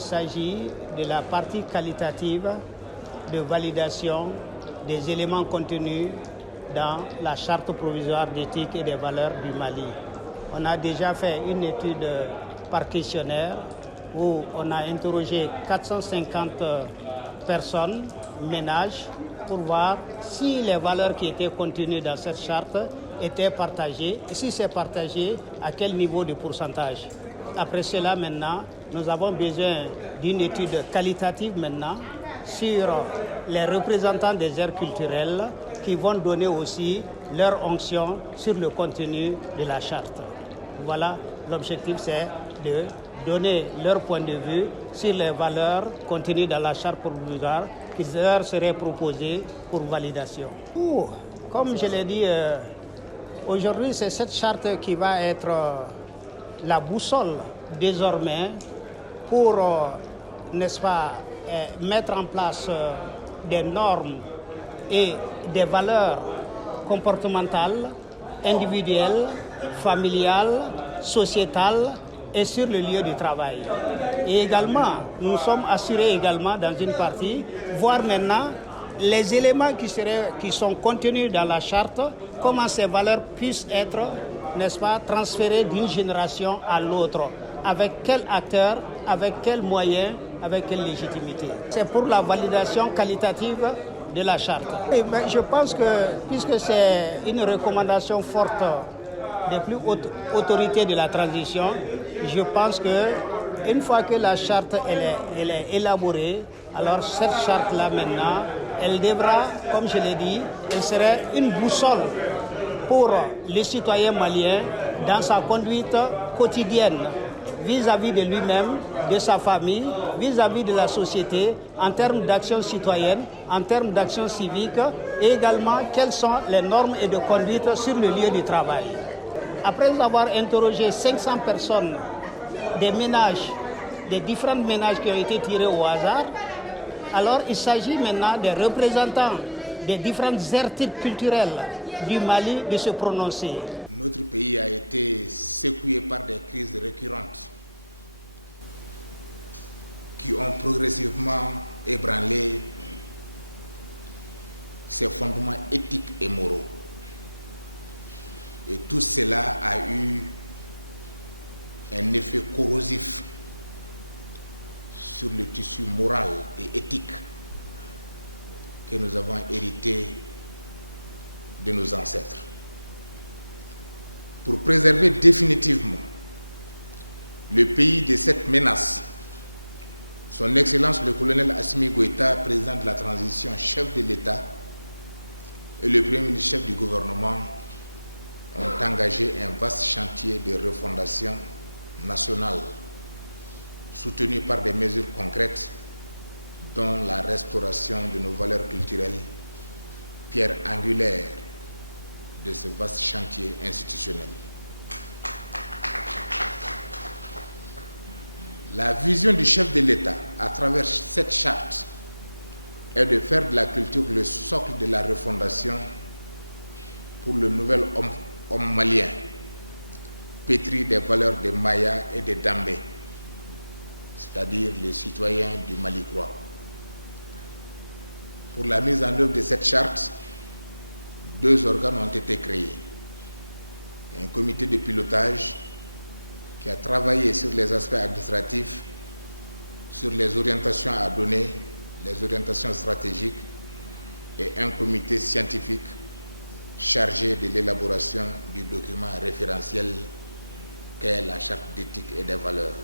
il s'agit de la partie qualitative de validation des éléments contenus dans la charte provisoire d'éthique et des valeurs du Mali. On a déjà fait une étude par questionnaire où on a interrogé 450 personnes, ménages, pour voir si les valeurs qui étaient contenues dans cette charte étaient partagées, et si c'est partagé, à quel niveau de pourcentage. Après cela, maintenant, nous avons besoin d'une étude qualitative maintenant sur les représentants des aires culturelles qui vont donner aussi leur onction sur le contenu de la charte. Voilà, l'objectif, c'est de donner leur point de vue sur les valeurs contenues dans la charte provisoire qui leur seraient proposées pour validation. Comme je l'ai dit, aujourd'hui, c'est cette charte qui va être la boussole désormais pour, n'est-ce pas, mettre en place des normes et des valeurs comportementales, individuelles, familiales, sociétales et sur le lieu du travail. Et également, nous sommes assurés également dans une partie, voir maintenant les éléments qui sont contenus dans la charte, comment ces valeurs puissent être, n'est-ce pas, transférées d'une génération à l'autre. Avec quel acteur, avec quels moyens, avec quelle légitimité. C'est pour la validation qualitative de la charte. Et je pense que, puisque c'est une recommandation forte des plus hautes autorités de la transition, je pense que une fois que la charte elle est élaborée, alors cette charte-là maintenant, elle devra, comme je l'ai dit, elle serait une boussole pour les citoyens maliens dans sa conduite quotidienne vis-à-vis de lui-même, de sa famille, vis-à-vis de la société, en termes d'action citoyenne, en termes d'action civique, et également quelles sont les normes et de conduite sur le lieu du travail. Après avoir interrogé 500 personnes, des ménages, des différents ménages qui ont été tirés au hasard, alors il s'agit maintenant des représentants des différentes aires culturelles du Mali de se prononcer. Notre pays a été secoué par des crises récurrentes qui ont progressivement ébranlé ses fondements éthiques et moraux. Et tout cela a eu un effet corrosif sur le tissu moral et éthique que nous avons hérité de nos ancêtres. Pour préserver définitivement le pays de cette menace, Son Excellence le colonel Assimi Goïta, président de la transition, chef de l'État, et le Premier ministre chef du gouvernement ont engagé un vaste chantier de refondation nationale, soutenu par des mesures concrètes, dont la restauration de nos valeurs culturelles, pierre angulaire de ce vaste chantier institutionnel. La vision du chef de l'État à travers cette charte est de faire de la culture le socle de la refondation pour le nouvel homme malien, pétri des valeurs des Mayas et des Dambé, c'est-à-dire les citoyens du Mali croix. Pour la mise en œuvre de cette charte, 2 organes ont été créés. Un comité de pilotage qui a travaillé sur les aspects administratifs, sur les orientations à donner, les orientations stratégiques, et un comité scientifique chargé de l'élaboration du document référentiel qu'est la charte d'éthique et des valeurs.